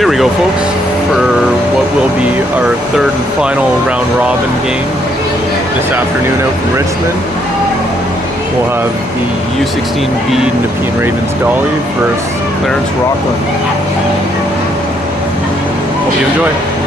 Here we go, folks, for what will be our third and final round robin game this afternoon out in Richmond. We'll have the U16B Nepean Ravens Dolly versus Clarence Rockland. Hope you enjoy.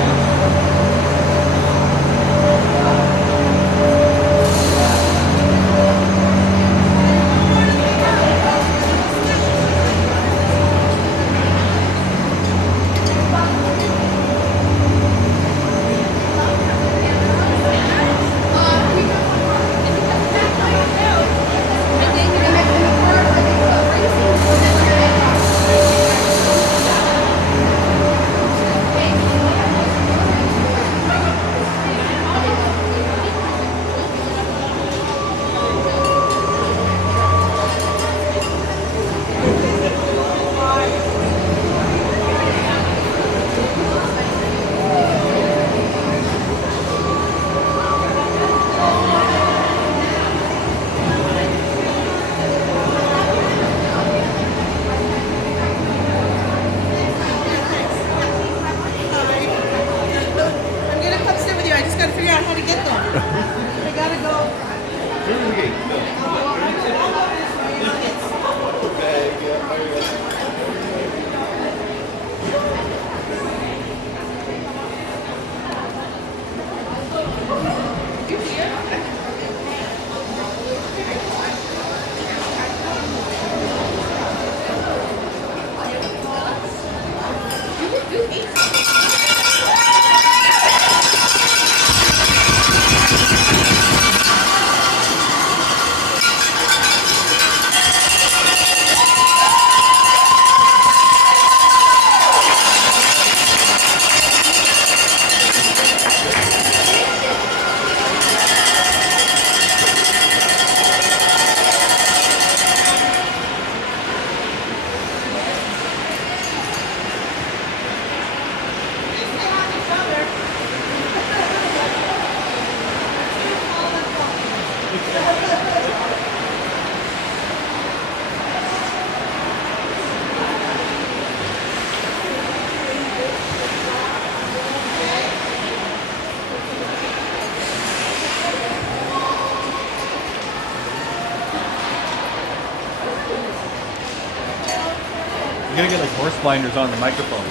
You're gonna get like horse blinders on the microphone.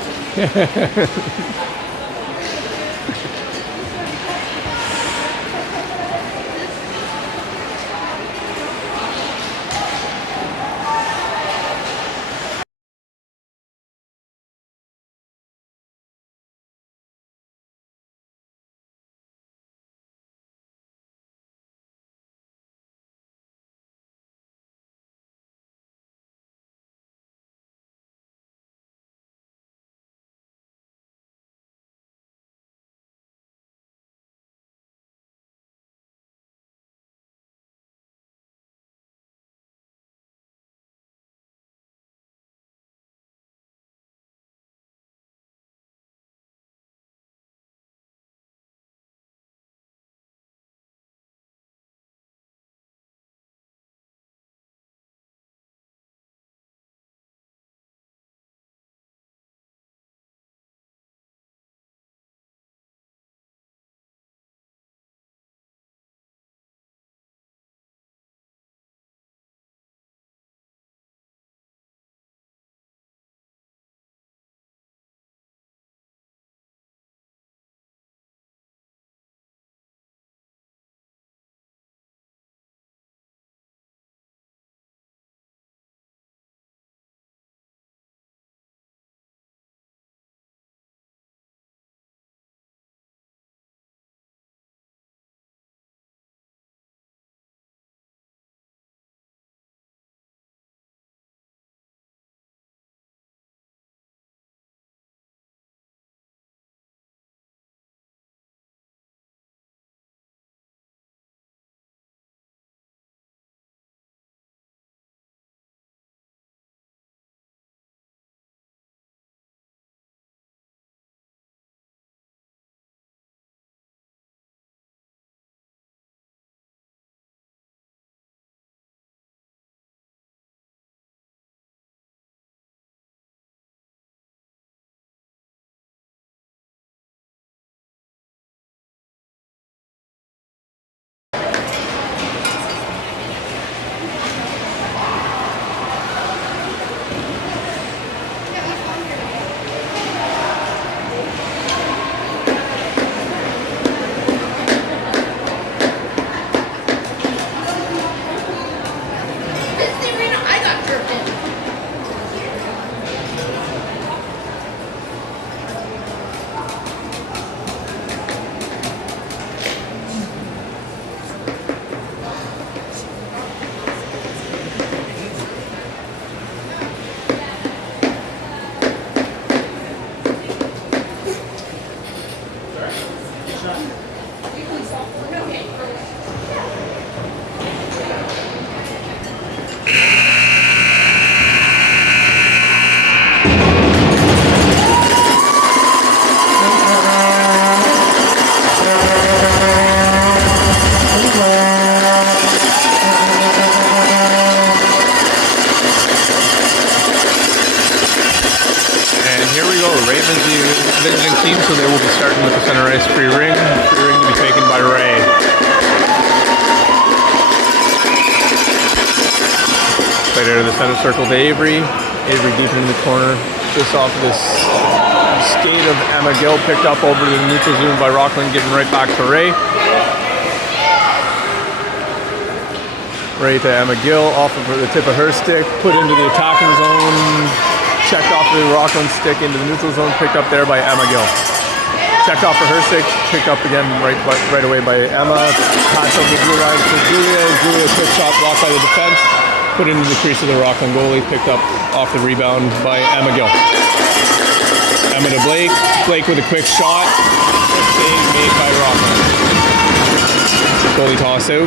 go. Ravens the visiting team, so they will be starting with the center ice free ring. Free ring to be taken by Ray. Played out of the center circle to Avery. Avery deep into the corner. Just off of this skate of Emma Gill, picked up over to the neutral zone by Rockland, given right back to Ray. Ray to Emma Gill, off of the tip of her stick, put into the attacking zone, checked off the Rockland stick into the neutral zone, picked up there by Emma Gill. Checked off for her stick, picked up again right away by Emma. Pass over the blue line to Julia. Julia quick shot blocked by the defense, put into the crease of the Rockland goalie, picked up off the rebound by Emma Gill. Emma to Blake. Blake with a quick shot. Quick save made by Rockland. Goalie toss out.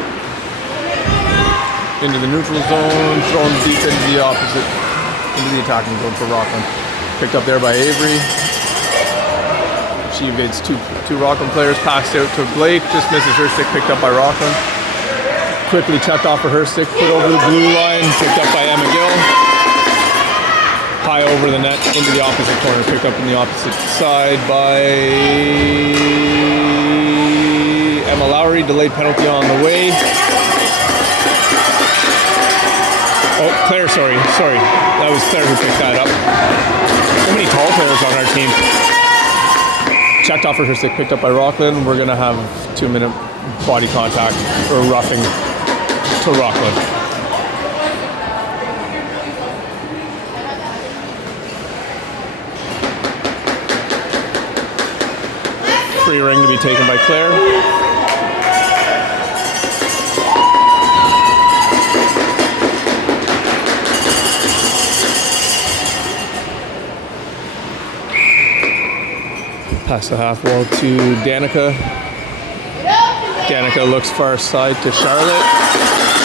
Into the neutral zone, thrown deep into the opposite, into the attacking zone for Rockland. Picked up there by Avery. She evades two Rockland players, passed out to Blake, just misses her stick, picked up by Rockland. Quickly checked off for her stick, put over the blue line, picked up by Emma Gill. High over the net, into the opposite corner, picked up in the opposite side by Emma Lowry, delayed penalty on the way. Oh, Claire, sorry. That was Claire who picked that up. So many tall players on our team. Checked off for her stick, picked up by Rockland. We're going to have 2-minute body contact, or roughing, to Rockland. Free ring to be taken by Claire. Pass the half wall to Danica. Danica looks far side to Charlotte.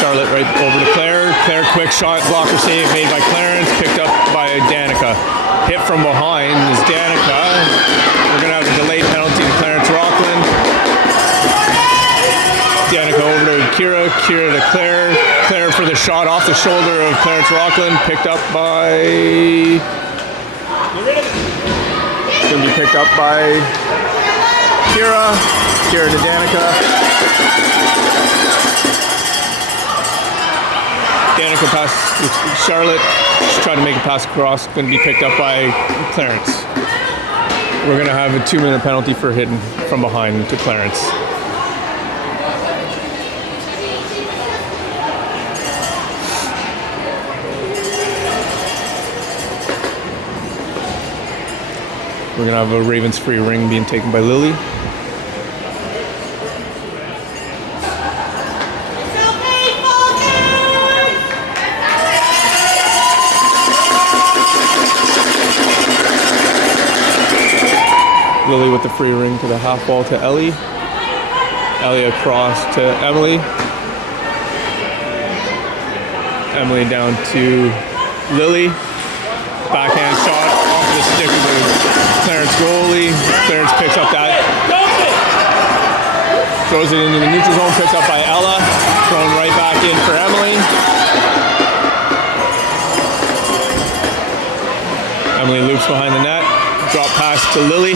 Charlotte right over to Claire. Claire quick shot, blocker save made by Clarence, picked up by Danica. Hit from behind is Danica. We're going to have a delayed penalty to Clarence Rockland. Danica over to Kira. Kira to Claire. Claire for the shot off the shoulder of Clarence Rockland, picked up by... Going to be picked up by Kira. Kira to Danica. Danica pass to Charlotte. She's trying to make a pass across. Going to be picked up by Clarence. We're going to have a 2-minute penalty for hitting from behind to Clarence. We're going to have a Ravens free ring being taken by Lily. Lily with the free ring to the half wall to Ellie. Ellie across to Emily. Emily down to Lily. Backhand shot off the stick of the Clarence goalie. Clarence picks up that. Throws it into the neutral zone, picked up by Ella. Thrown right back in for Emily. Emily loops behind the net. Drop pass to Lily.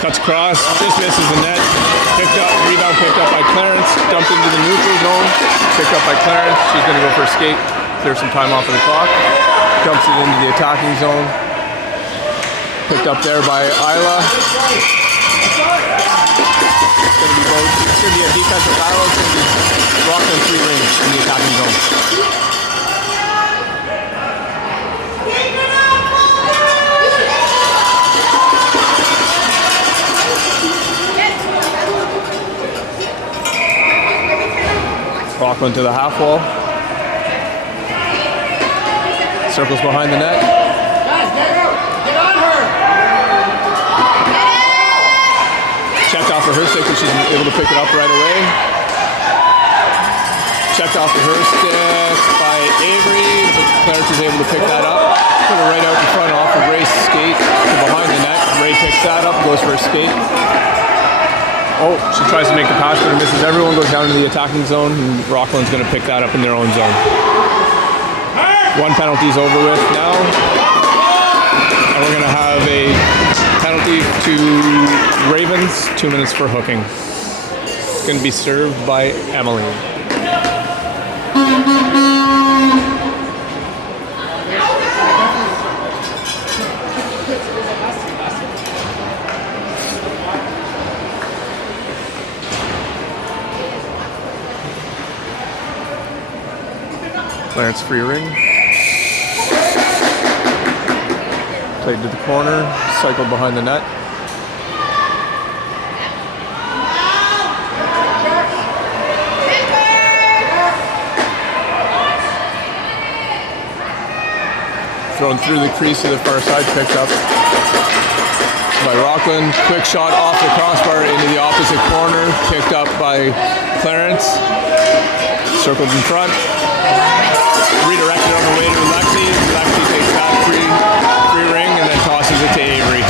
Cuts across, just misses the net. Picked up, rebound picked up by Clarence. Dumped into the neutral zone. Picked up by Clarence. She's going to go for a skate. Clear some time off of the clock. Dumps it into the attacking zone. Picked up there by Isla. It's going to be both. It's going to be a defensive battle. It's going to be Rockland free range in the attacking zone. Rockland to the half wall. Circles behind the net. Guys, get on her! Checked off for her stick, but she's able to pick it up right away. Checked off for her stick by Avery, but Clarence is able to pick that up. Put it right out in front off of Ray's skate to behind the net. Ray picks that up, goes for a skate. Oh, she tries to make the pass, but it misses. Everyone goes down into the attacking zone, and Rockland's going to pick that up in their own zone. One penalty's over with now. And we're gonna have a penalty to Ravens, 2 minutes for hooking. It's gonna be served by Emily. Clarence free ring. Played to the corner, cycled behind the net. Thrown through the crease to the far side, picked up by Rockland. Quick shot off the crossbar into the opposite corner, picked up by Clarence. Circled in front. Redirected on the way to Lexi. Lexi takes that free ring and then tosses it to Avery.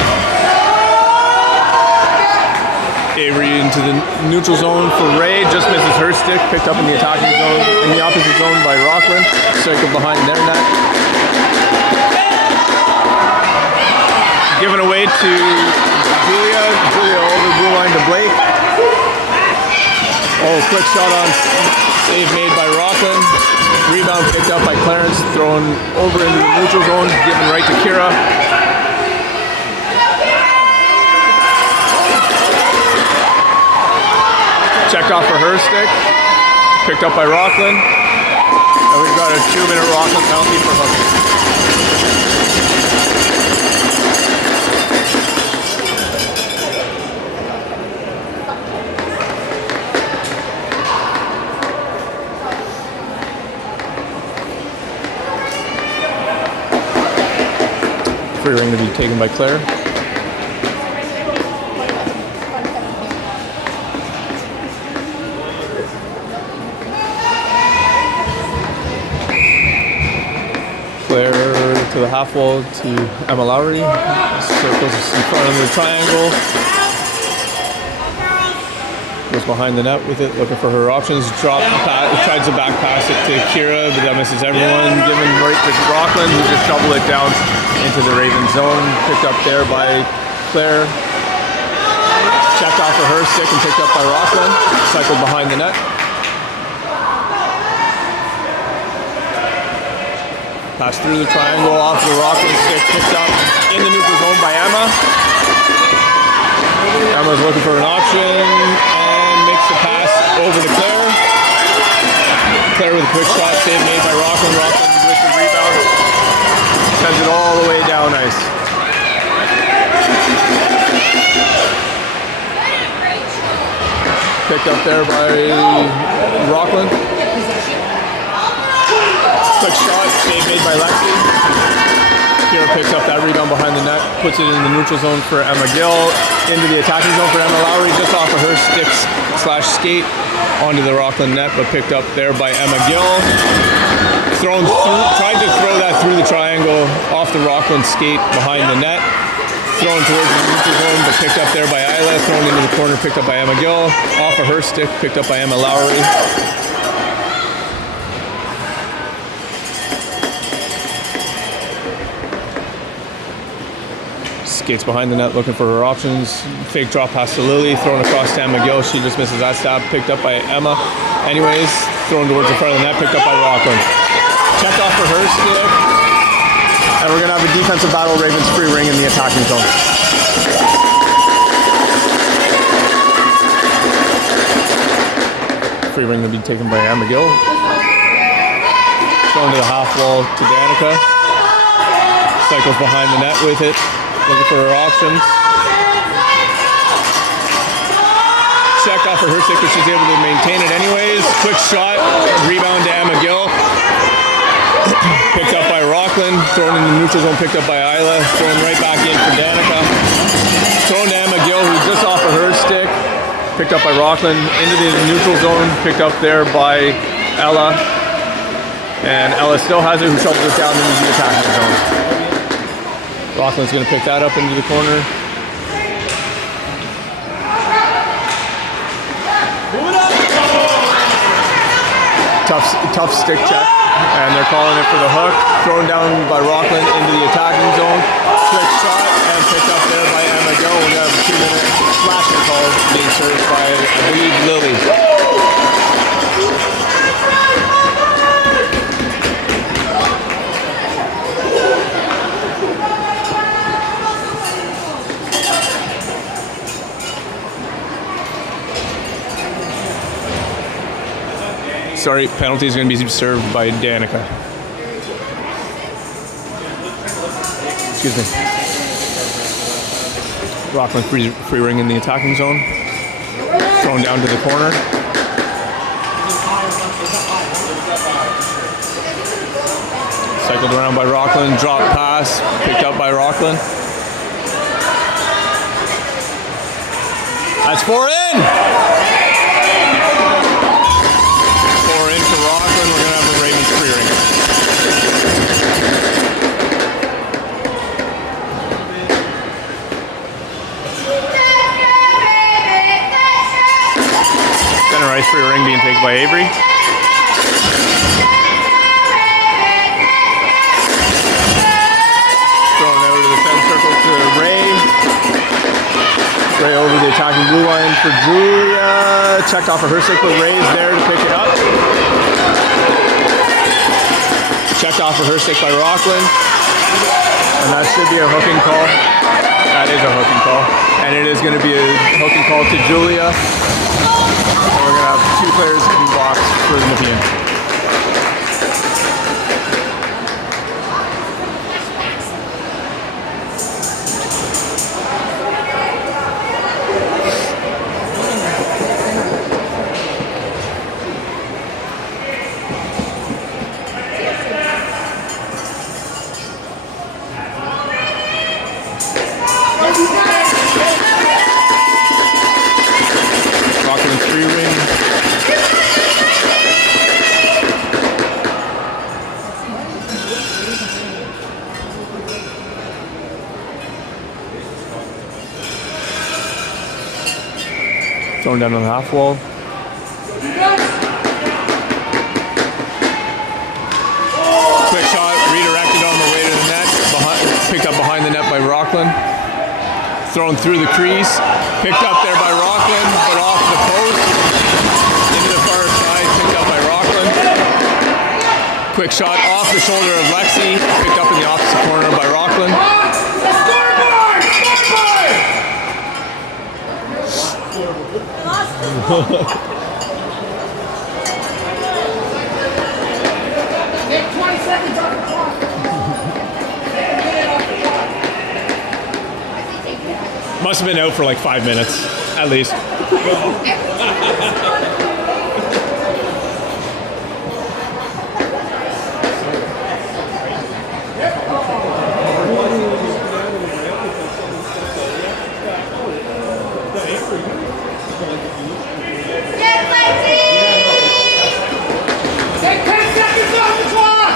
Avery into the neutral zone for Ray. Just misses her stick. Picked up in the attacking zone, in the opposite zone by Rockland. Circled behind their net. Given away to Julia. Julia over blue line to Blake. Oh, quick shot on save made by Rockland. Rebound picked up by Clarence, thrown over into the neutral zone, given right to Kira. Checked off for her stick, picked up by Rockland. And we've got a 2-minute Rockland penalty for hooking. Free ring to be taken by Claire. Claire to the half wall to Emma Lowry. Circles in front of the triangle. Goes behind the net with it, looking for her options. Tries to back pass it to Kira, but that misses everyone. Given right to Rockland, who just shovel it down into the Raven zone. Picked up there by Claire. Checked off for her stick and picked up by Rockland. Cycled behind the net. Pass through the triangle off the Rockland stick. Picked up in the neutral zone by Emma. Emma's looking for an option and makes the pass over to Claire. Claire with a quick shot, save made by Rockland. Rockland with the rebound. Sends it all the way down ice. Picked up there by Rockland. Quick shot, save made by Lexi. Kira picks up that rebound behind the net, puts it in the neutral zone for Emma Gill, into the attacking zone for Emma Lowry, just off of her sticks/skate onto the Rockland net, but picked up there by Emma Gill. Tried to throw that through the triangle off the Rockland skate behind the net. Thrown towards the neutral zone, but picked up there by Isla. Thrown into the corner, picked up by Emma Gill. Off of her stick, picked up by Emma Lowry. Skates behind the net, looking for her options. Fake drop pass to Lily, thrown across to Emma Gill. She just misses that stab, picked up by Emma. Anyways, thrown towards the front of the net, picked up by Rockland. Checked off for her stick. And we're gonna have a defensive battle, Ravens free ring in the attacking zone. Free ring to be taken by Emma Gill. Thrown to the half wall to Danica. Cycles behind the net with it. Looking for her options. Checked off for her stick, but she's able to maintain it anyways. Quick shot, rebound to Emma Gill. Picked up by Rockland, thrown in the neutral zone, picked up by Isla, thrown right back in for Danica. Thrown to Emma Gill, who's just off of her stick. Picked up by Rockland, into the neutral zone, picked up there by Ella. And Ella still has it, who shovels it down into the attacking zone. Rockland's going to pick that up into the corner. Tough stick check, and they're calling it for the hook. Thrown down by Rockland into the attacking zone. Quick shot and picked up there by Emma Go. We have a 2-minute flashing call being served by, I believe, Lily. Sorry, penalty is going to be served by Danica. Excuse me. Rockland free ring in the attacking zone. Thrown down to the corner. Cycled around by Rockland. Drop pass. Picked up by Rockland. That's 4 in! Rockland, we're going to have a Ravens free ring. Center ice free ring being taken by Avery. Thrown out of the center circle to Ray. Ray over the attacking blue line for Julia. Checked off of her stick, but Ray's there to pick it up. Checked off of her stick by Rockland. And that should be a hooking call. That is a hooking call. And it is going to be a hooking call to Julia. And we're going to have 2 players in box for the Nepean. Rockland free ring. Thrown down on the half wall. Quick shot, redirected on the way to the net. Picked up behind the net by Rockland. Thrown through the crease. Picked up there by Rockland, but off the post. Into the far side, picked up by Rockland. Quick shot off the shoulder of Lexi. Picked up in the opposite corner by Rockland. Get 20 seconds off the clock. Must have been out for like 5 minutes, at least. Get 10 seconds off the clock.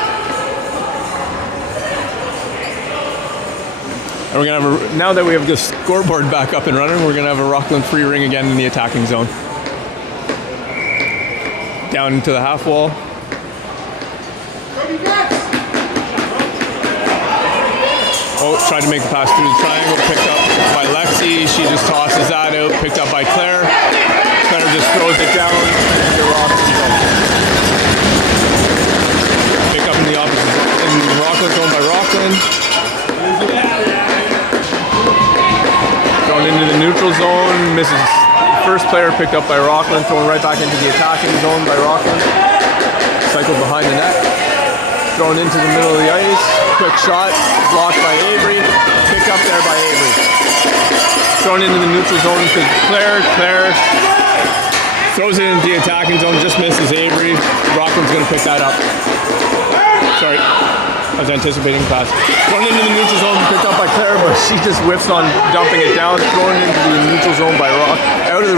And we're gonna have now that we have the scoreboard back up and running, we're gonna have a Rockland free ring again in the attacking zone. Down into the half wall. Oh, tried to make the pass through the triangle, picked up by Lexi. She just tosses that out, picked up by Claire. Claire just throws it down into the Rockland zone. Pick up in the opposite in the Rockland zone by Rockland. Thrown into the neutral zone, misses. First player picked up by Rockland, thrown right back into the attacking zone by Rockland. Cycled behind the net. Thrown into the middle of the ice. Quick shot, blocked by Avery. Picked up there by Avery. Thrown into the neutral zone to Claire. Claire throws it into the attacking zone, just misses Avery. Rockland's going to pick that up. Sorry. I was anticipating the pass. Thrown into the neutral zone, picked up by Claire, but she just whiffs on dumping it down. Thrown into the neutral zone by out of the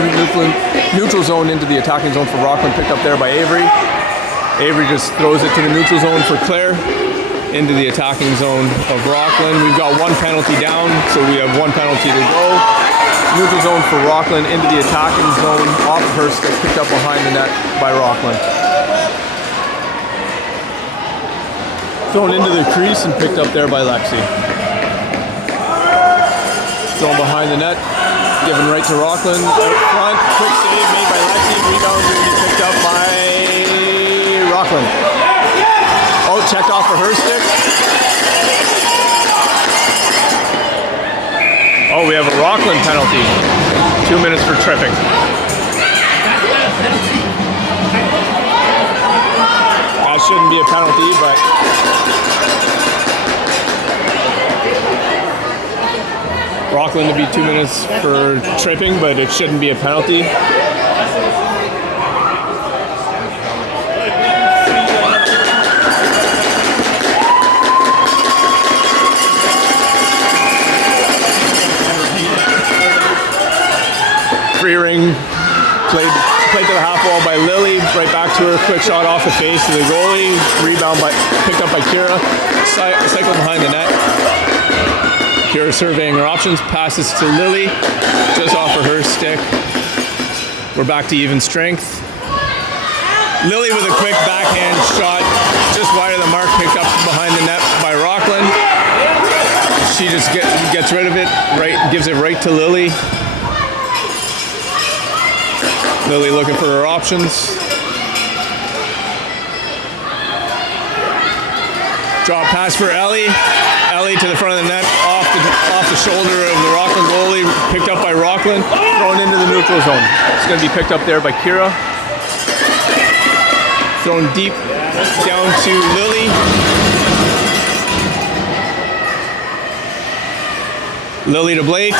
neutral zone into the attacking zone for Rockland, picked up there by Avery. Avery just throws it to the neutral zone for Claire, into the attacking zone of Rockland. We've got 1 penalty down, so we have 1 penalty to go. Neutral zone for Rockland, into the attacking zone, off of her stick, picked up behind the net by Rockland. Thrown into the crease and picked up there by Lexi. Thrown behind the net, given right to Rockland. Out front, quick save made by Lexi. Rebound going to be picked up by Rockland. Oh, checked off for her stick. Oh, we have a Rockland penalty. 2 minutes for tripping. That shouldn't be a penalty, but Rockland to be 2 minutes for tripping, but it shouldn't be a penalty. Free ring, played to the half wall by Lily, right back to her, quick shot off the face of the goalie, rebound picked up by Kira, cycle behind the net. Kira surveying her options, passes to Lily, just off of her stick. We're back to even strength. Lily with a quick backhand shot, just wide of the mark, picked up behind the net by Rockland. She just gets rid of it, gives it right to Lily. Lily looking for her options. Drop pass for Ellie. Ellie to the front of the net, off the shoulder of the Rockland goalie, picked up by Rockland, thrown into the neutral zone. It's going to be picked up there by Kira. Thrown deep down to Lily. Lily to Blake.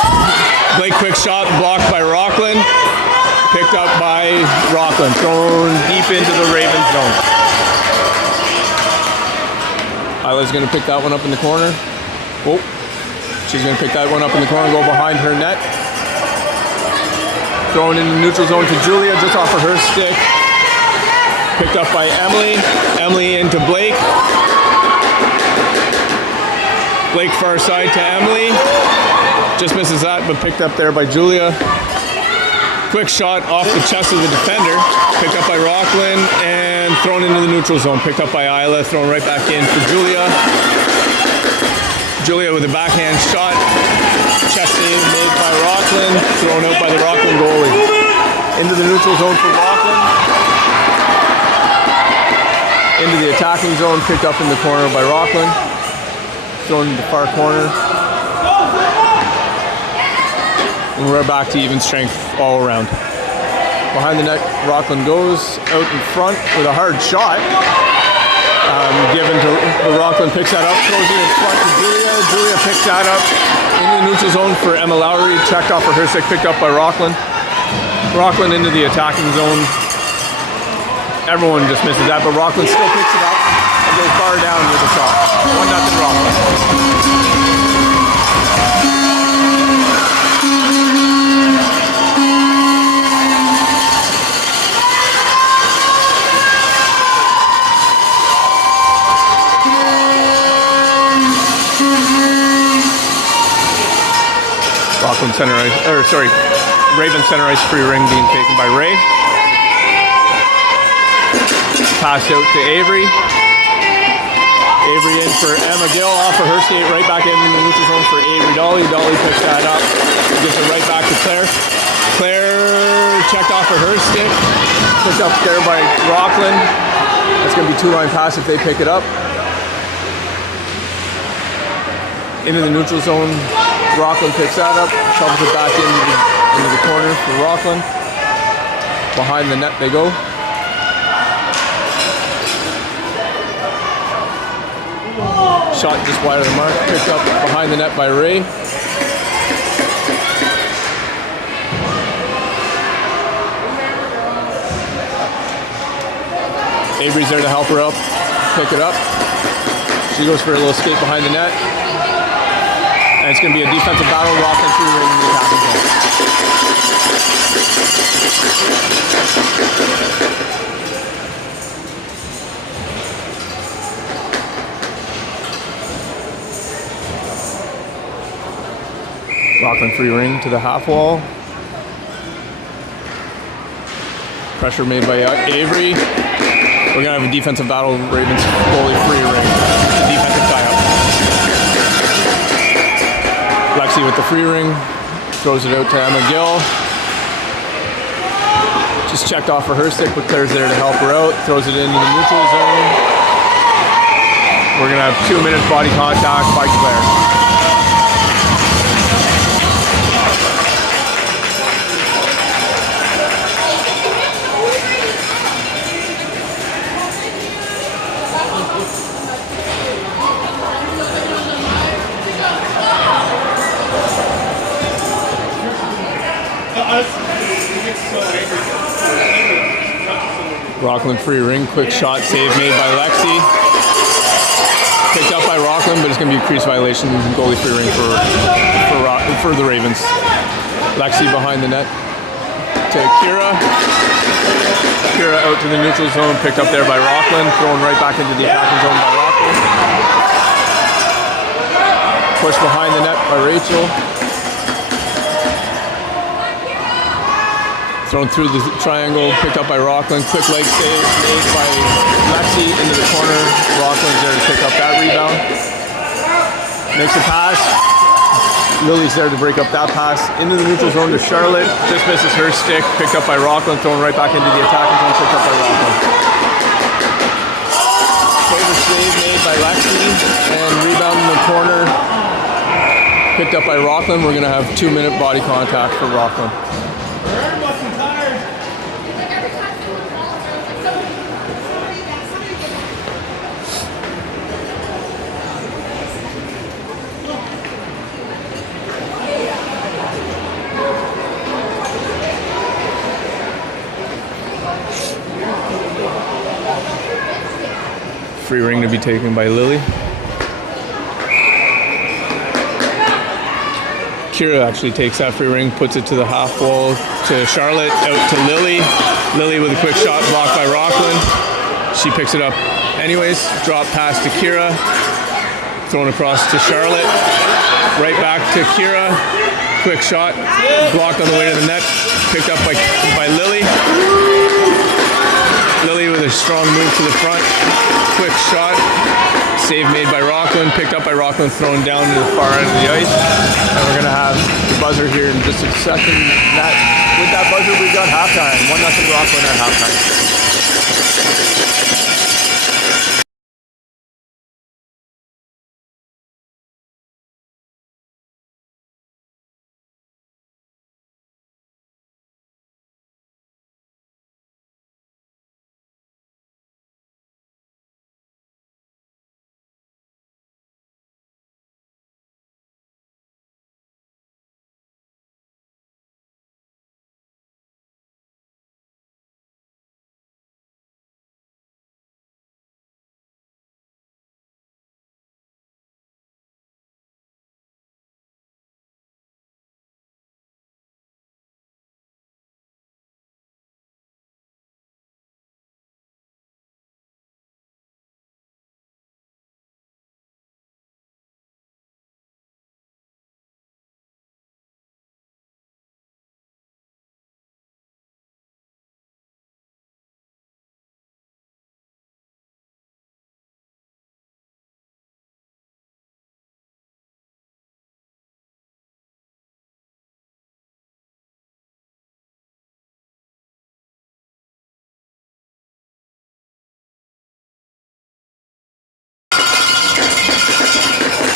Blake quick shot, blocked by Rockland. Picked up by Rockland, thrown deep into the Ravens zone. Isla's going to pick that one up in the corner. Oh, she's going to pick that one up in the corner, go behind her net. Thrown in the neutral zone to Julia, just off of her stick. Picked up by Emily. Emily into Blake. Blake far side to Emily. Just misses that, but picked up there by Julia. Quick shot off the chest of the defender, picked up by Rockland and thrown into the neutral zone. Picked up by Isla, thrown right back in for Julia. Julia with a backhand shot, chest save made by Rockland, thrown out by the Rockland goalie. Into the neutral zone for Rockland. Into the attacking zone, picked up in the corner by Rockland. Thrown in the far corner. And we're back to even strength all around. Behind the net, Rockland goes out in front with a hard shot. Given to Rockland, picks that up, throws it in front to Julia. Julia picks that up in the neutral zone for Emma Lowry. Checked off for her stick, picked up by Rockland. Rockland into the attacking zone. Everyone just misses that, but Rockland still picks it up and goes far down with the shot. 1-0 Rockland. Rockland center ice, Raven center ice free ring being taken by Ray. Pass out to Avery. Avery in for Emma Gill, off of her skate, right back in the neutral zone for Avery Dolly. Dolly picks that up, gives it right back to Claire. Claire checked off of her stick, picked up there by Rockland. That's going to be two-line pass if they pick it up. Into the neutral zone. Rockland picks that up, shovels it back into the corner for Rockland. Behind the net they go. Shot just wide of the mark, picked up behind the net by Ray. Avery's there to help her up, pick it up. She goes for a little skate behind the net. And it's going to be a defensive battle, Rockland through in the attacking zone. Rockland free ring to the half wall. Pressure made by Avery. We're gonna have a defensive battle. Ravens goalie free ring. The defensive tie up. Lexi with the free ring. Throws it out to Emma Gill. Just checked off for her stick, but Claire's there to help her out. Throws it into the neutral zone. We're gonna have 2 minutes body contact by Claire. Rockland free ring, quick shot save made by Lexi. Picked up by Rockland, but it's going to be a crease violation. Goalie free ring for the Ravens. Lexi behind the net to Kira. Kira out to the neutral zone, picked up there by Rockland, thrown right back into the attacking zone by Rockland. Push behind the net by Rachel. Thrown through the triangle, picked up by Rockland. Quick leg save made by Lexi into the corner. Rockland's there to pick up that rebound. Makes a pass. Lily's there to break up that pass. Into the neutral zone to Charlotte. Just misses her stick. Picked up by Rockland. Thrown right back into the attacking zone. Picked up by Rockland. Favor save made by Lexi. And rebound in the corner. Picked up by Rockland. We're going to have 2 minute body contact for Rockland. Free ring to be taken by Lily. Kira actually takes that free ring, puts it to the half wall to Charlotte, out to Lily. Lily with a quick shot blocked by Rockland. She picks it up anyways. Drop pass to Kira. Thrown across to Charlotte. Right back to Kira. Quick shot. Blocked on the way to the net. Picked up by Lily. Lily with a strong move to the front. Quick shot. Save made by Rockland. Picked up by Rockland. Thrown down to the far end of the ice. And we're going to have the buzzer here in just a second. With that buzzer, we've got halftime. 1-0 Rockland at halftime.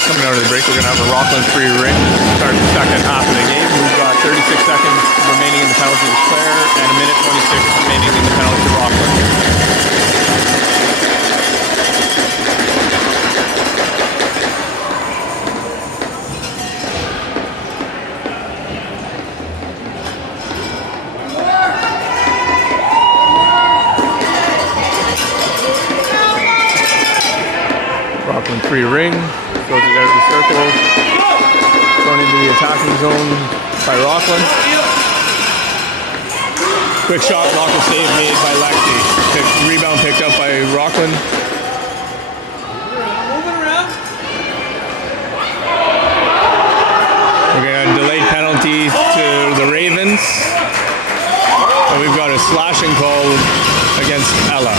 Coming out of the break, we're going to have a Rockland free ring to start the second half of the game. We've got 36 seconds remaining in the penalty to Claire and a minute 26 remaining in the penalty to Rockland. Rockland free ring. Goes it out of the circle. Thrown into the attacking zone by Rockland. Quick shot, block and save made by Lexi. Rebound picked up by Rockland. We're going to delayed penalty to the Ravens. And we've got a slashing call against Ella.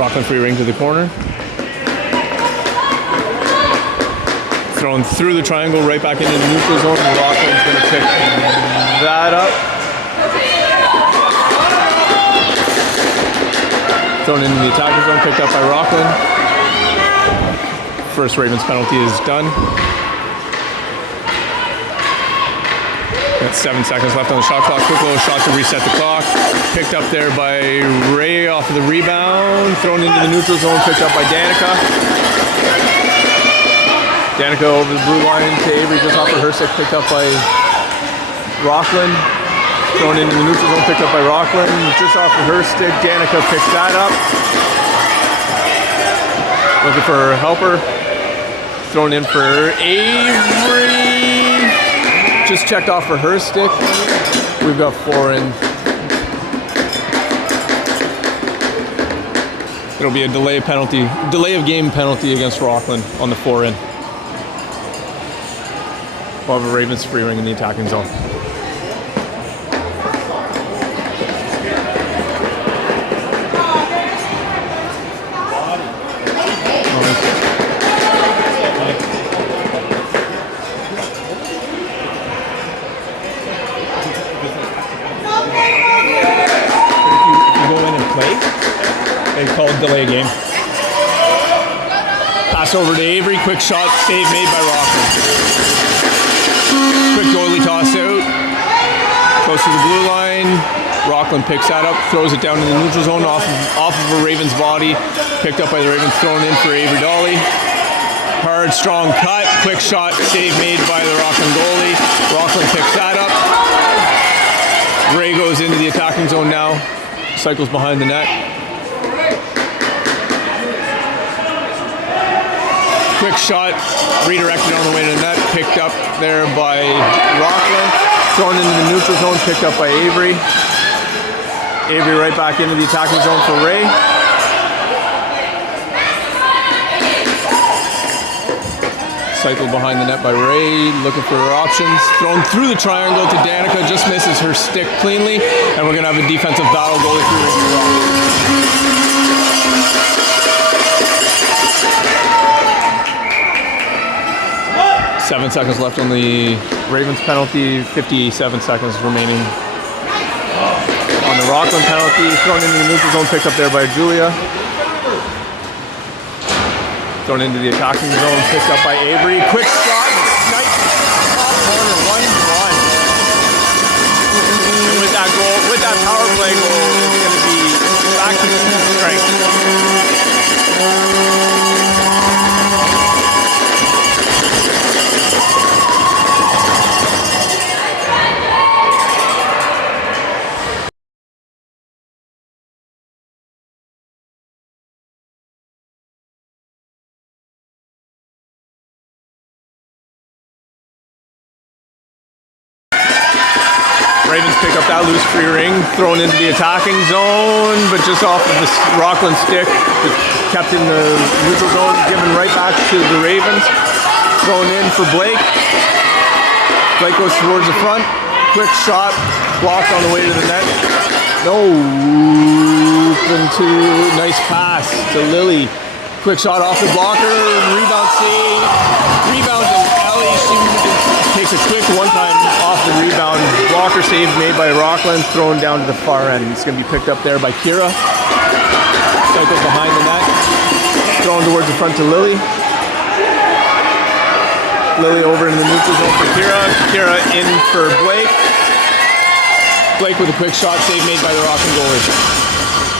Rockland free ring to the corner. Thrown through the triangle, right back into the neutral zone. Rockland's going to pick that up. Thrown into the attacking zone, picked up by Rockland. First Ravens penalty is done. Got 7 seconds left on the shot clock. Quick little shot to reset the clock. Picked up there by Ray off of the rebound. Thrown into the neutral zone, picked up by Danica. Danica over the blue line to Avery, just off of her stick, picked up by Rockland. Thrown into the neutral zone, picked up by Rockland. Just off of her stick, Danica picks that up. Looking for her helper. Thrown in for Avery. Just checked off for her stick. We've got 4 in. It'll be a delay of game penalty against Rockland on the 4 in. We'll have a Ravens free ring in the attacking zone. Delay game. Pass over to Avery. Quick shot, save made by Rockland. Quick goalie toss out. Close to the blue line. Rockland picks that up, throws it down in the neutral zone off of a Ravens body. Picked up by the Ravens, thrown in for Avery Dolly. Hard, strong cut. Quick shot, save made by the Rockland goalie. Rockland picks that up. Ray goes into the attacking zone now. Cycles behind the net. Quick shot, redirected on the way to the net, picked up there by Rockland, thrown into the neutral zone, picked up by Avery. Avery right back into the attacking zone for Ray. Cycled behind the net by Ray, looking for her options. Thrown through the triangle to Danica, just misses her stick cleanly, and we're going to have a defensive battle goalie through. 7 seconds left on the Ravens penalty, 57 seconds remaining on the Rockland penalty. Thrown into the neutral zone, picked up there by Julia. Thrown into the attacking zone, picked up by Avery. Quick shot, nice top corner, 1-1. And with that goal, with that power play goal, it's going to be back to strength. Ravens pick up that loose free ring, thrown into the attacking zone, but just off of the Rockland stick, kept in the neutral zone, given right back to the Ravens. Thrown in for Blake. Blake goes towards the front. Quick shot, blocked on the way to the net. No, open to nice pass to Lily. Quick shot off the blocker, rebound save. Rebound to Ellie. She takes a quick one-time off the rebound. Blocker save made by Rockland, thrown down to the far end. It's going to be picked up there by Kira. Cycles behind the net. Thrown towards the front to Lily. Lily over in the neutral zone for Kira. Kira in for Blake. Blake with a quick shot save made by the Rockland goalie.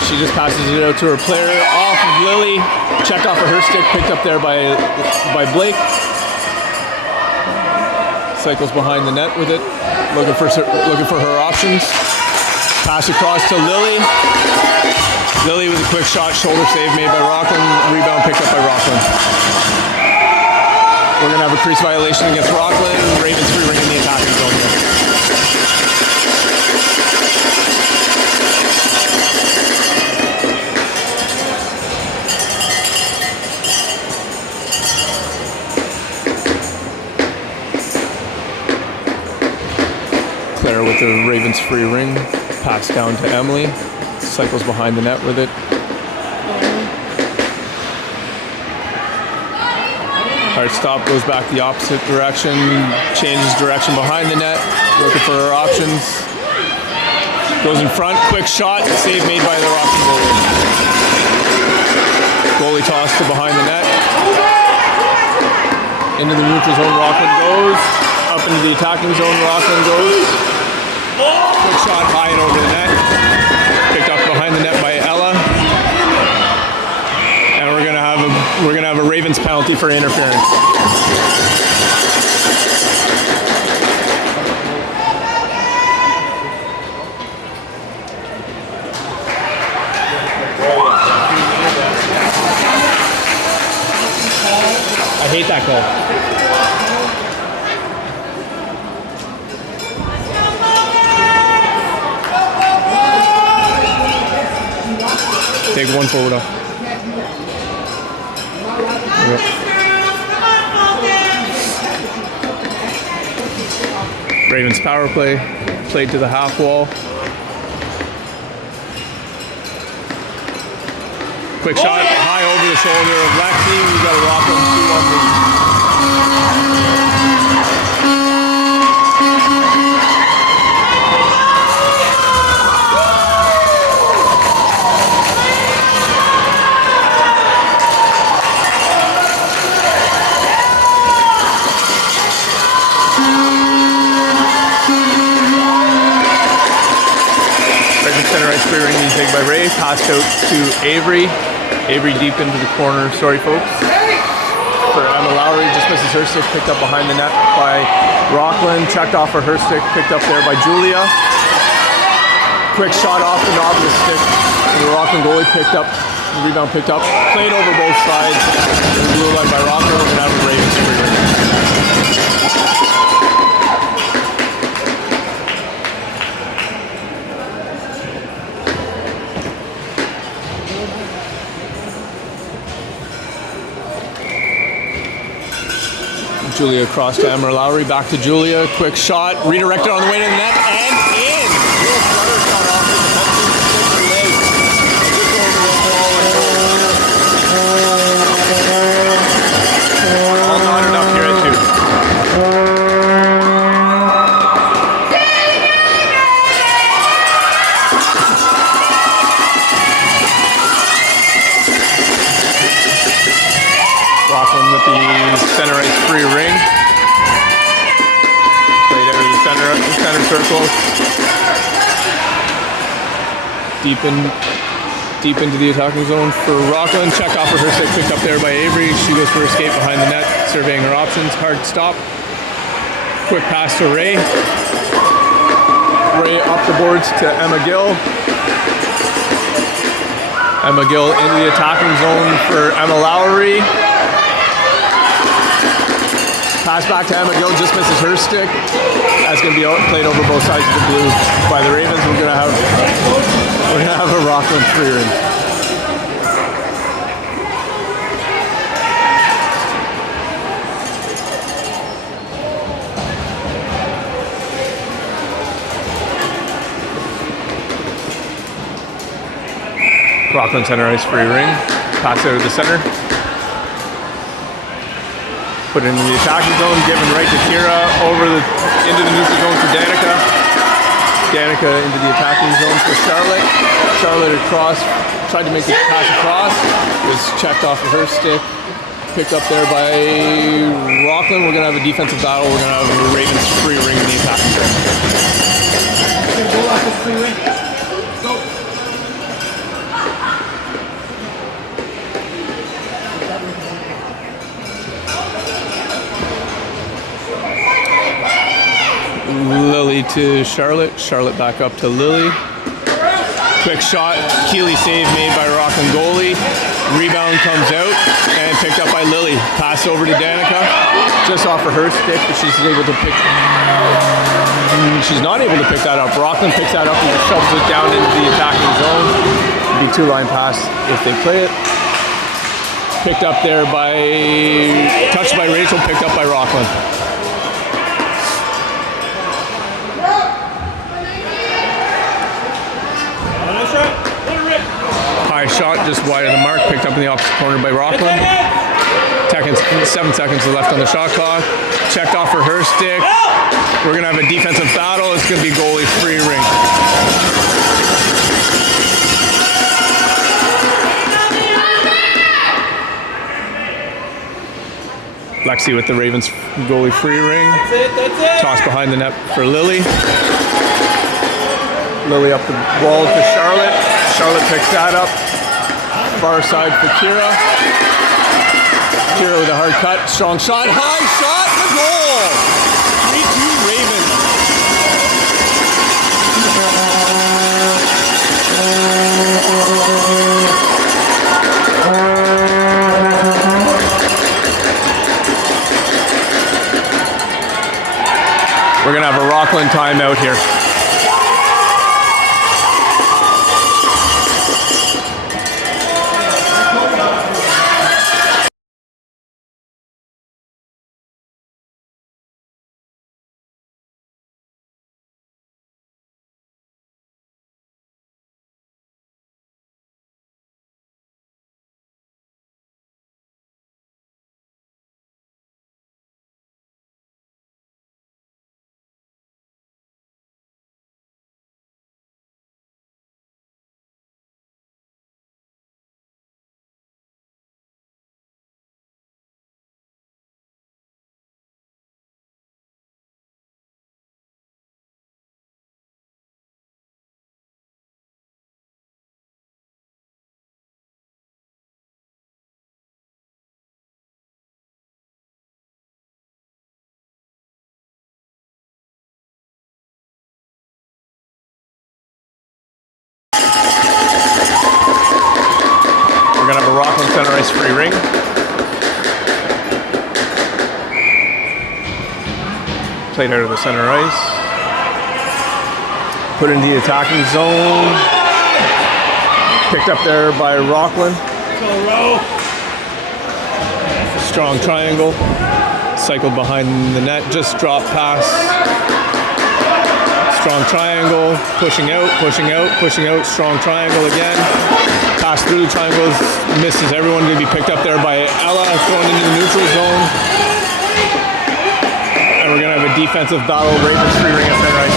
She just passes it out to her player. Off of Lily. Checked off of her stick. Picked up there by Blake. Cycles behind the net with it. Looking for her options. Pass across to Lily. Lily with a quick shot. Shoulder save made by Rockland. Rebound picked up by Rockland. We're going to have a crease violation against Rockland. Ravens free ring in the attacking zone here. Claire with the Ravens free ring. Pass down to Emily. Cycles behind the net with it. Hard stop, goes back the opposite direction, changes direction behind the net, looking for her options. Goes in front, quick shot, save made by the Rockland goalie. Goalie toss to behind the net. Into the neutral zone, Rockland goes. Up into the attacking zone, Rockland goes. Quick shot high and over the net. Picked up behind the net by Ella. And we're gonna have a Ravens penalty for interference. I hate that goal. Take one forward off. Yep. Ravens power play, played to the half wall. Quick shot, high over the shoulder of Lexi. We got a Rockland 2-1 lead. Center ice free ring being taken by Ray, passed out to Avery. Avery deep into the corner, sorry folks. For Emma Lowry, just misses her stick, picked up behind the net by Rockland, checked off for her stick, picked up there by Julia. Quick shot off the knob of the stick, and the Rockland goalie picked up, the rebound picked up, played over both sides, blue line by Rockland, we're gonna have a Ravens free ring. Julia across to Emma Lowry, back to Julia, quick shot, redirected on the way to the net, and in! Little flutter shot off the leg. Just over the wall. All knotted up here at 2. Rockland with the center ice free ring. Played out of the center circle. Deep into the attacking zone for Rockland. Check off for her stick, picked up there by Avery. She goes for escape behind the net, surveying her options. Hard stop. Quick pass to Ray. Ray up the boards to Emma Gill. Emma Gill into the attacking zone for Emma Lowry. Pass back to Emma Gill, just misses her stick. That's going to be played over both sides of the blue by the Ravens. We're going to have a Rockland free ring. Rockland center ice free ring. Pass out of the center. Put it into the attacking zone, given right to Kira, into the neutral zone for Danica. Danica into the attacking zone for Charlotte. Charlotte across, tried to make the pass across, was checked off of her stick. Picked up there by Rockland. We're gonna have a defensive battle. We're gonna have a Ravens free ring in the attacking zone. Go off this free ring. Go. Lily to Charlotte. Charlotte back up to Lily. Quick shot. Keeley save made by Rockland goalie. Rebound comes out and picked up by Lily. Pass over to Danica. Just off of her stick, but she's able to pick. She's not able to pick that up. Rockland picks that up and shoves it down into the attacking zone. It'd be two-line pass if they play it. Picked up there by, touched by Rachel, picked up by Rockland. High shot, just wide of the mark, picked up in the opposite corner by Rockland. seconds left on the shot clock. Checked off for her stick. We're gonna have a defensive battle. It's gonna be goalie free ring. Lexi with the Ravens goalie free ring. That's it. Toss behind the net for Lily. Lily up the wall to Charlotte. Charlotte picks that up. Far side for Kira. Kira with a hard cut. Strong shot. High shot. The goal. 3-2 Ravens. We're going to have a Rockland timeout here. We're gonna have a Rockland center ice free ring. Played out of the center ice. Put into the attacking zone. Picked up there by Rockland. Strong triangle. Cycled behind the net. Just dropped pass. Strong triangle. Pushing out, pushing out, pushing out. Strong triangle again. Pass through the triangles, misses everyone. Going to be picked up there by Ella, thrown into the neutral zone. And we're going to have a defensive battle. Ravens free ring at center ice.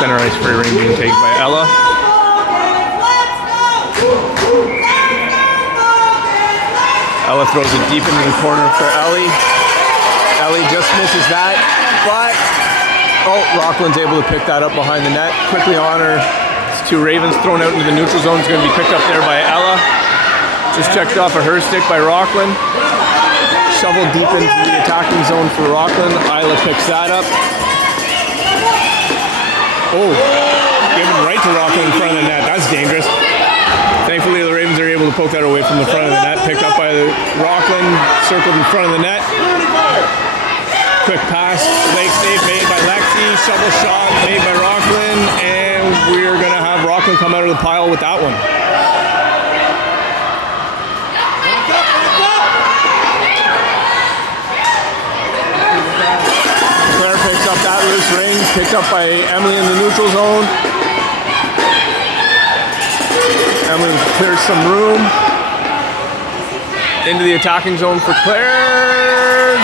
Center ice free ring being taken by Ella. Ella throws it deep into the corner for Ellie. Ellie just misses that, but Rockland's able to pick that up behind the net. Quickly on her. It's two Ravens thrown out into the neutral zone. It's going to be picked up there by Ella. Just checked off a her stick by Rockland. Shoveled deep into the attacking zone for Rockland. Isla picks that up. Given right to Rockland in front of the net. That's dangerous. Thankfully, the Ravens are able to poke that away from the front of the net. Picked up by the Rockland, circled in front of the net. Quick pass, leg save made by Lexi. Shovel shot made by Rockland, and we're gonna have Rockland come out of the pile with that one. Claire picks up that loose ring, picked up by Emily in the neutral zone. Emily clears some room. Into the attacking zone for Claire.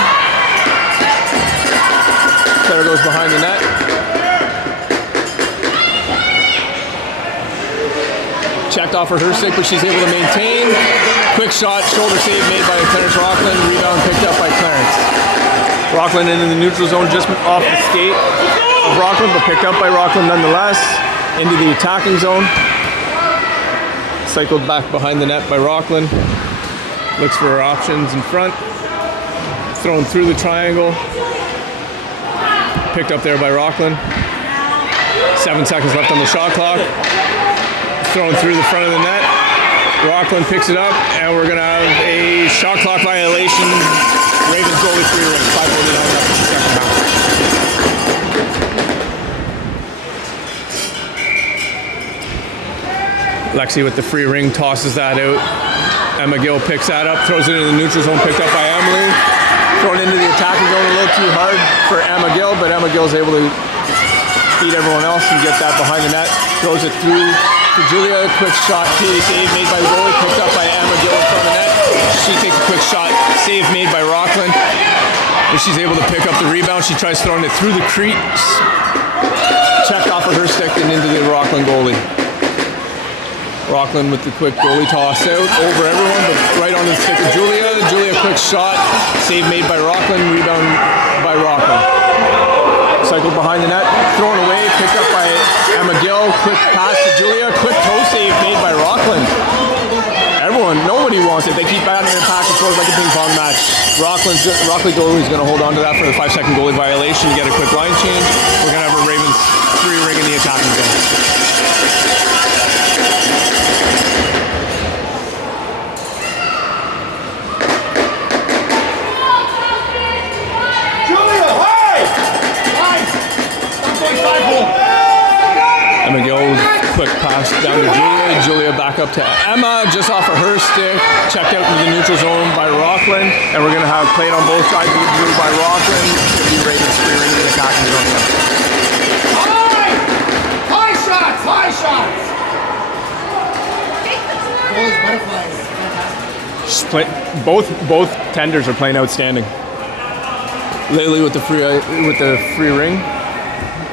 Claire goes behind the net. Checked off for her stick, but she's able to maintain. Quick shot, shoulder save made by Clarence Rockland. Rebound picked up by Clarence. Rockland into the neutral zone, just off the skate of Rockland, but picked up by Rockland nonetheless. Into the attacking zone. Cycled back behind the net by Rockland. Looks for her options in front. Thrown through the triangle. Picked up there by Rockland. 7 seconds left on the shot clock. Thrown through the front of the net. Rockland picks it up, and we're going to have a shot clock violation. Ravens goalie free ring. 5:49 left in the second half. Lexi with the free ring tosses that out. Emma Gill picks that up, throws it into the neutral zone, picked up by Emily. Thrown into the attacking zone a little too hard for Emma Gill, but Emma Gill's able to beat everyone else and get that behind the net. Throws it through to Julia. Quick shot, Katie save made by the goalie, picked up by Emma Gill in front of the net. She takes a quick shot, save made by Rockland. And she's able to pick up the rebound. She tries throwing it through the crease. Checked off of her stick and into the Rockland goalie. Rockland with the quick goalie toss out over everyone, but right onto the stick of Julia. Julia, quick shot, save made by Rockland, rebound by Rockland. Cycled behind the net, thrown away, picked up by Emma Gill. Quick pass to Julia, quick toe save made by Rockland. Nobody wants it. They keep batting their pack and forth like a ping pong match. Rockland goalie is going to hold on to that for the 5-second goalie violation. You get a quick line change. We're going to have a Ravens 3 ring in the attacking zone. Emma Gill, quick pass down to Julia. Julia back up to Emma, just off of her stick. Checked out into the neutral zone by Rockland. And we're going to have played on both sides, beat blue by Rockland. To be Ravens 3 ring in the attacking zone. High shots! High shots! Both tenders are playing outstanding. Lily with the free ring.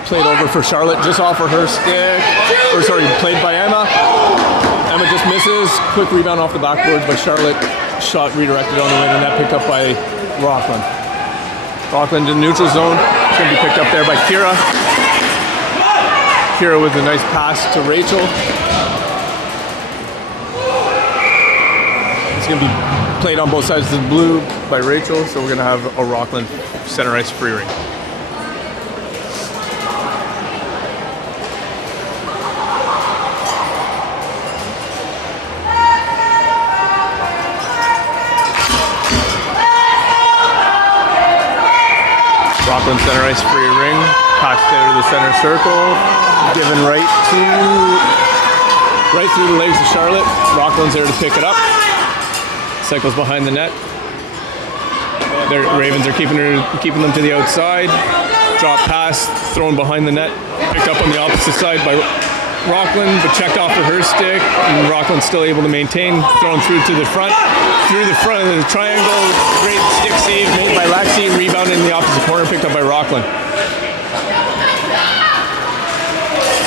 Played over for Charlotte, just off of her stick. Played by Emma. Emma just misses. Quick rebound off the backboards by Charlotte. Shot redirected on the way to net, picked up by Rockland. Rockland in neutral zone. It's going to be picked up there by Kira. Kira with a nice pass to Rachel. It's going to be played on both sides of the blue by Rachel, so we're going to have a Rockland center ice free ring. Rockland center ice free ring, passed out of the center circle, given right through the legs of Charlotte. Rockland's there to pick it up. Cycles behind the net. The Ravens are keeping them to the outside. Drop pass, thrown behind the net. Picked up on the opposite side by Rockland, but checked off of her stick, and Rockland's still able to maintain. Thrown through to the front of the triangle. Great stick save made by Lexi. Rebound in the opposite corner, picked up by Rockland.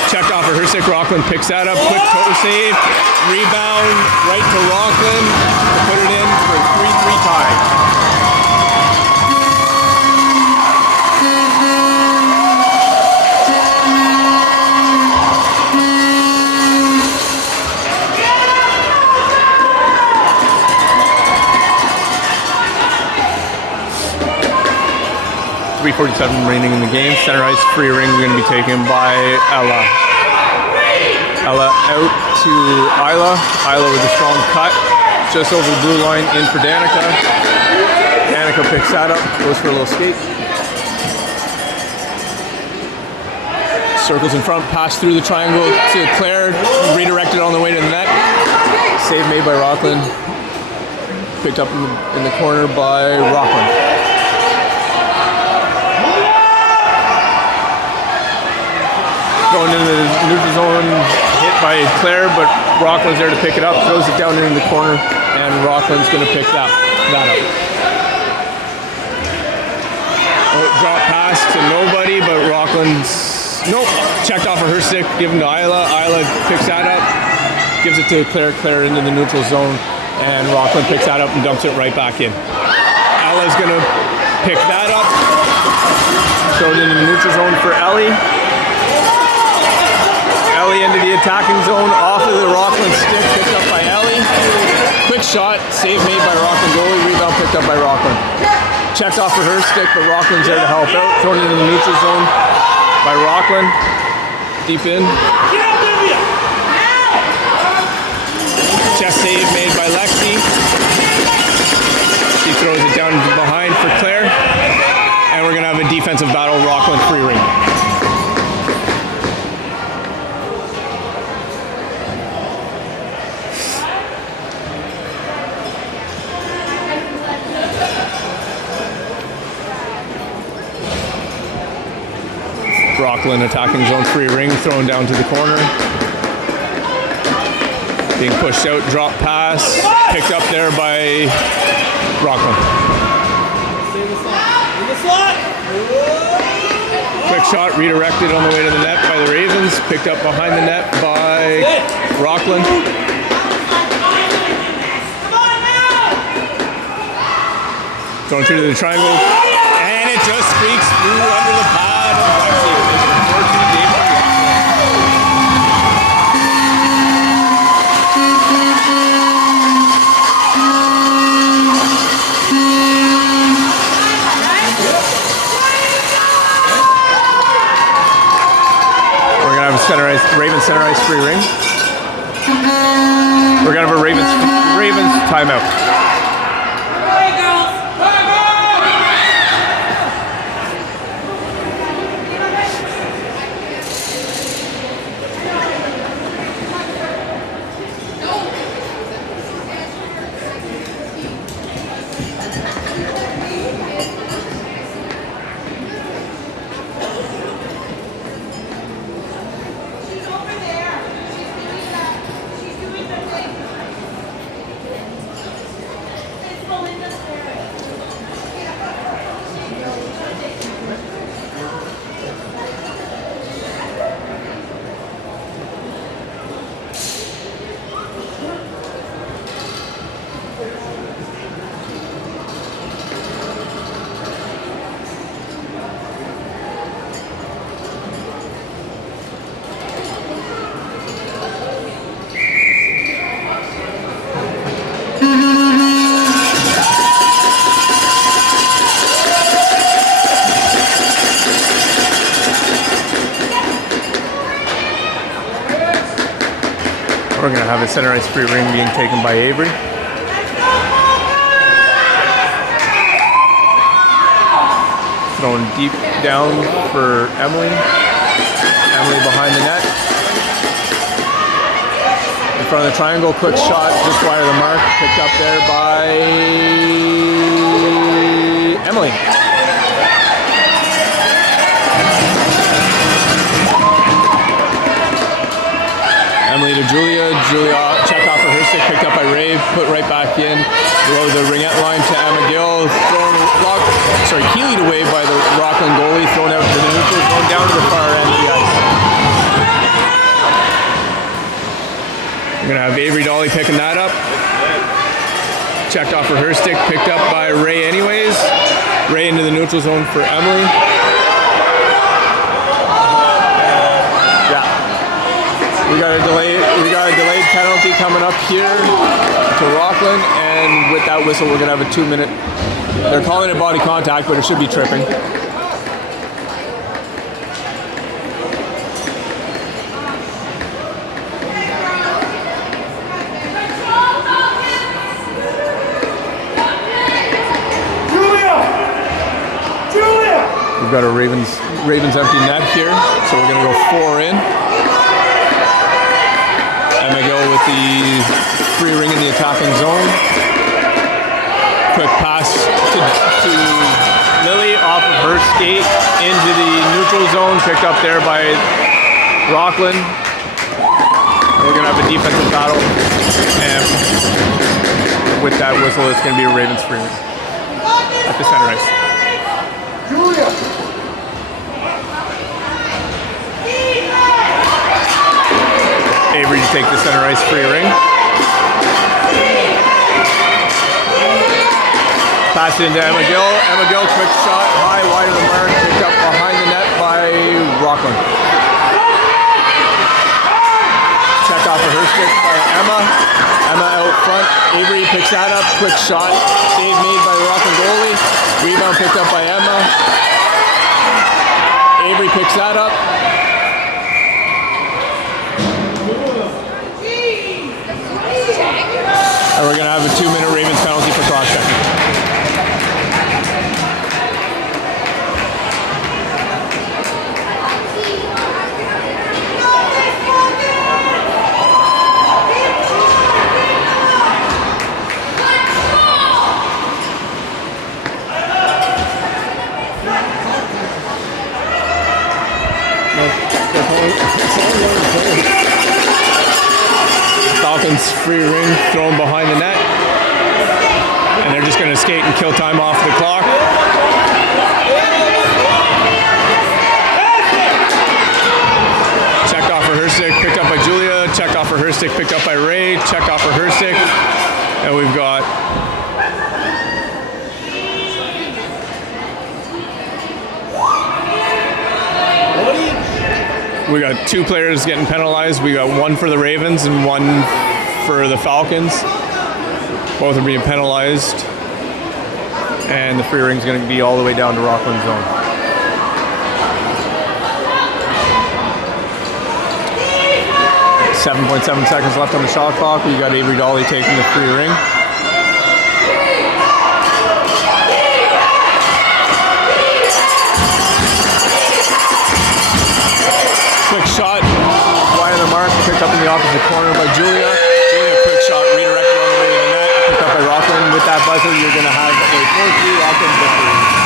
Checked off of her stick. Rockland picks that up. Quick toe save. Rebound right to Rockland to put it in for a 3-3 tie. 3:47 remaining in the game. Center ice free ring going to be taken by Ella. Ella out to Isla. Isla with a strong cut. Just over the blue line in for Danica. Danica picks that up. Goes for a little skate. Circles in front. Pass through the triangle to Claire. Redirected on the way to the net. Save made by Rockland. Picked up in the corner by Rockland. Going into the neutral zone, hit by Claire, but Rockland's there to pick it up, throws it down in the corner, and Rockland's going to pick that up. Drop pass to nobody, but Rockland's, checked off of her stick, given to Isla. Isla picks that up, gives it to Claire. Claire into the neutral zone, and Rockland picks that up and dumps it right back in. Isla's going to pick that up, throw it into the neutral zone for Ellie. Ellie into the attacking zone, off of the Rockland stick, picked up by Ellie. Quick shot, save made by Rockland goalie, rebound picked up by Rockland. Checked off of her stick, but Rockland's there to help out. Thrown into the neutral zone by Rockland. Deep in. Chest save made by Lexi. She throws it down behind for Claire. And we're going to have a defensive battle, Rockland free ring. Rockland attacking zone, free ring, thrown down to the corner. Being pushed out, drop pass, picked up there by Rockland. Quick shot, redirected on the way to the net by the Ravens, picked up behind the net by Rockland. Going through to the triangle, and it just squeaks through under the pad of Lexi. We're gonna have a Ravens center ice free ring. We're gonna have a Ravens timeout. We're going to have a center ice free ring being taken by Avery. Thrown deep down for Emily. Emily behind the net. In front of the triangle, quick shot, just wide of the mark. Picked up there by Emily. Emily to Julia. Julia checked off of her stick, picked up by Rave, put right back in below the ringette line to Emma Gill. Keeled away by the Rockland goalie, thrown out to the neutral, thrown down to the far end of the ice. We're gonna have Avery Dolly picking that up. Checked off of her stick, picked up by Ray anyways. Ray into the neutral zone for Emily. We got a delayed penalty coming up here to Rockland, and with that whistle, we're gonna have a 2-minute. They're calling it body contact, but it should be tripping. Julia! We've got a Ravens empty net here, so we're gonna go 4 in. McGill with the free ring in the attacking zone. Quick pass to Lily off of her skate into the neutral zone, picked up there by Rockland. And we're gonna have a defensive battle, and with that whistle, it's gonna be a Ravens free ring at the center ice. Julia. Avery to take the center ice free ring. Pass it into Emma Gill. Emma Gill, quick shot, high, wide of the mark, picked up behind the net by Rockland. Check off of her stick by Emma. Emma out front. Avery picks that up, quick shot. Save made by the Rockland goalie. Rebound picked up by Emma. Avery picks that up. And we're going to have a 2-minute Ravens penalty for cross-checking. free ring thrown behind the net. And they're just going to skate and kill time off the clock. Checked off for her stick, picked up by Julia. Checked off for her stick, picked up by Ray. Checked off for her stick. And we've got two players getting penalized. We got one for the Ravens and one for the Falcons. Both are being penalized. And the free ring's going to be all the way down to Rockland zone. .7 seconds left on the shot clock. We got Avery Dolly taking the free ring. Quick shot, wide of the mark, picked up in the opposite corner by Julia. Julia, quick shot, redirected on the way to the net, picked up by Rockland. With that buzzer, you're going to have a 4-3 Rockland victory.